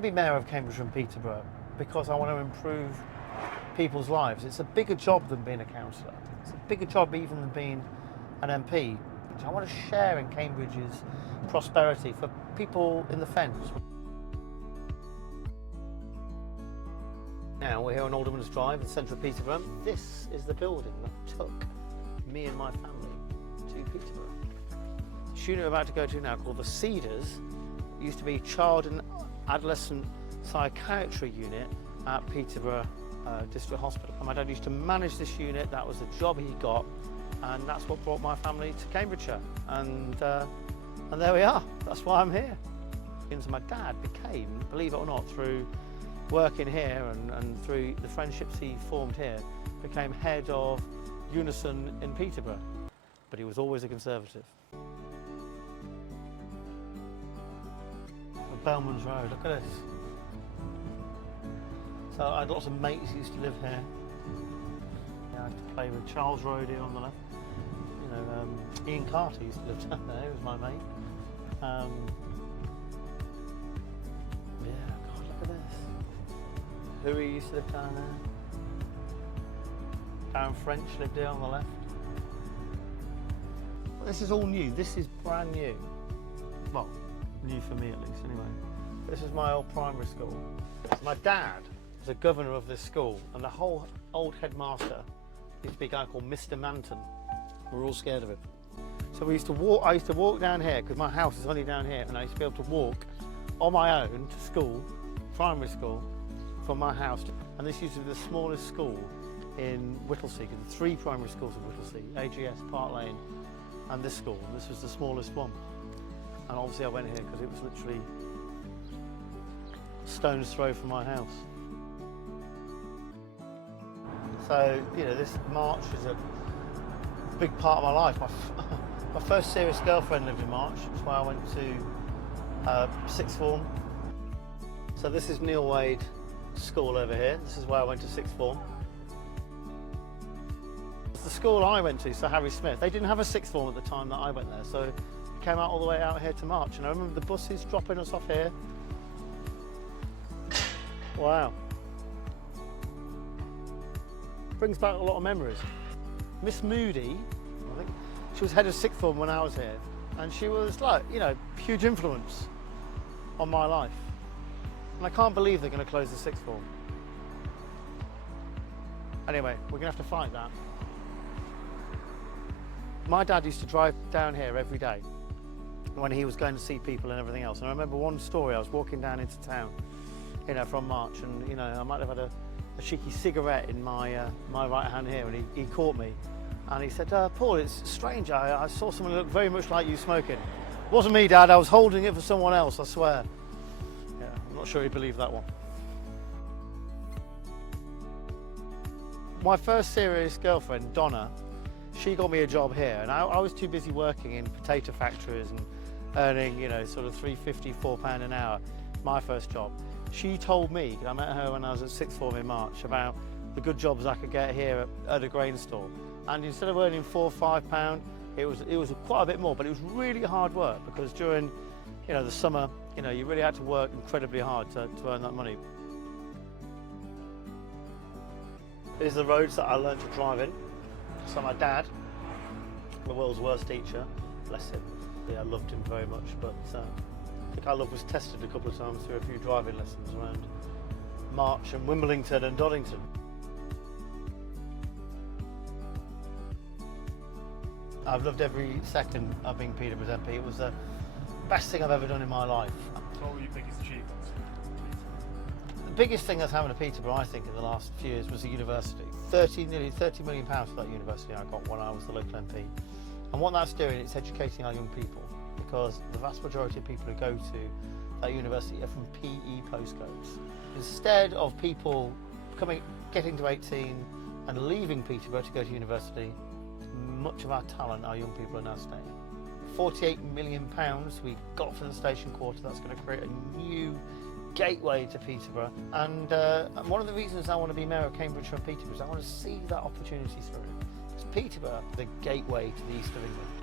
to be Mayor of Cambridgeshire and Peterborough because I want to improve people's lives. It's a bigger job than being a councillor. It's a bigger job even than being an MP. I want to share in Cambridge's prosperity for people in the Fens. Now we're here on Alderman's Drive in the centre of Peterborough. This is the building that took me and my family to Peterborough. The unit we're about to go to now, called the Cedars, used to be Child and Adolescent Psychiatry Unit at Peterborough District Hospital. And my dad used to manage this unit. That was the job he got, and that's what brought my family to Cambridgeshire. And there we are. That's why I'm here. And so my dad became, believe it or not, through working here and through the friendships he formed here, became head of Unison in Peterborough. But he was always a Conservative. Bellman's Road, look at this. So I had lots of mates who used to live here. Yeah, I used to play with Charles Road here on the left. You know, Ian Carter used to live down there, he was my mate. Yeah, God, look at this. Huey used to live down there. Darren French lived here on the left. Well, this is all new, this is brand new. Well, new for me at least anyway. This is my old primary school. My dad was a governor of this school, and the whole old headmaster used to be a guy called Mr. Manton. We were all scared of him. So we used to walk, I used to walk down here because my house is only down here, and I used to be able to walk on my own to school, primary school, from my house. And this used to be the smallest school in Whittlesey, because there are 3 primary schools in Whittlesey, AGS, Park Lane, and this school. And this was the smallest one. And obviously I went here because it was literally a stone's throw from my house. So, you know, this March is a big part of my life. My first serious girlfriend lived in March. That's why I went to sixth form. So this is Neil Wade School over here. This is where I went to sixth form. It's the school I went to, Sir Harry Smith. They didn't have a sixth form at the time that I went there. So came out all the way out here to March, and I remember the buses dropping us off here. Wow. Brings back a lot of memories. Miss Moody, I think, she was head of sixth form when I was here, and she was like, you know, huge influence on my life. And I can't believe they're going to close the sixth form. Anyway, we're going to have to fight that. My dad used to drive down here every day when he was going to see people and everything else. And I remember one story, I was walking down into town, you know, from March, and you know, I might have had a cheeky cigarette in my right hand here, and he caught me, and he said, Paul, it's strange, I saw someone look very much like you smoking. It wasn't me, Dad, I was holding it for someone else, I swear. Yeah, I'm not sure he believed that one. My first serious girlfriend, Donna, she got me a job here, and I was too busy working in potato factories and earning, you know, sort of £3.50, £4 an hour, my first job. She told me, I met her when I was at sixth form in March, about the good jobs I could get here at a grain store. And instead of earning £4 or £5, it was quite a bit more, but it was really hard work, because during, you know, the summer, you know, you really had to work incredibly hard to earn that money. These are the roads that I learned to drive in. So my dad, the world's worst teacher, bless him. Yeah, I loved him very much, but I think our love was tested a couple of times through a few driving lessons around March and Wimbledon and Doddington. I've loved every second of being Peterborough's MP. It was the best thing I've ever done in my life. So what were your biggest achievements? The biggest thing that's happened to Peterborough, I think, in the last few years was the university. Nearly £30 million for that university I got when I was the local MP. And what that's doing, it's educating our young people, because the vast majority of people who go to that university are from PE postcodes. Instead of people getting to 18 and leaving Peterborough to go to university, much of our talent, our young people, are now staying. £48 million we got for the station quarter. That's going to create a new gateway to Peterborough, and one of the reasons I want to be Mayor of Cambridgeshire and Peterborough is I want to see that opportunity through. Because Peterborough, the gateway to the east of England.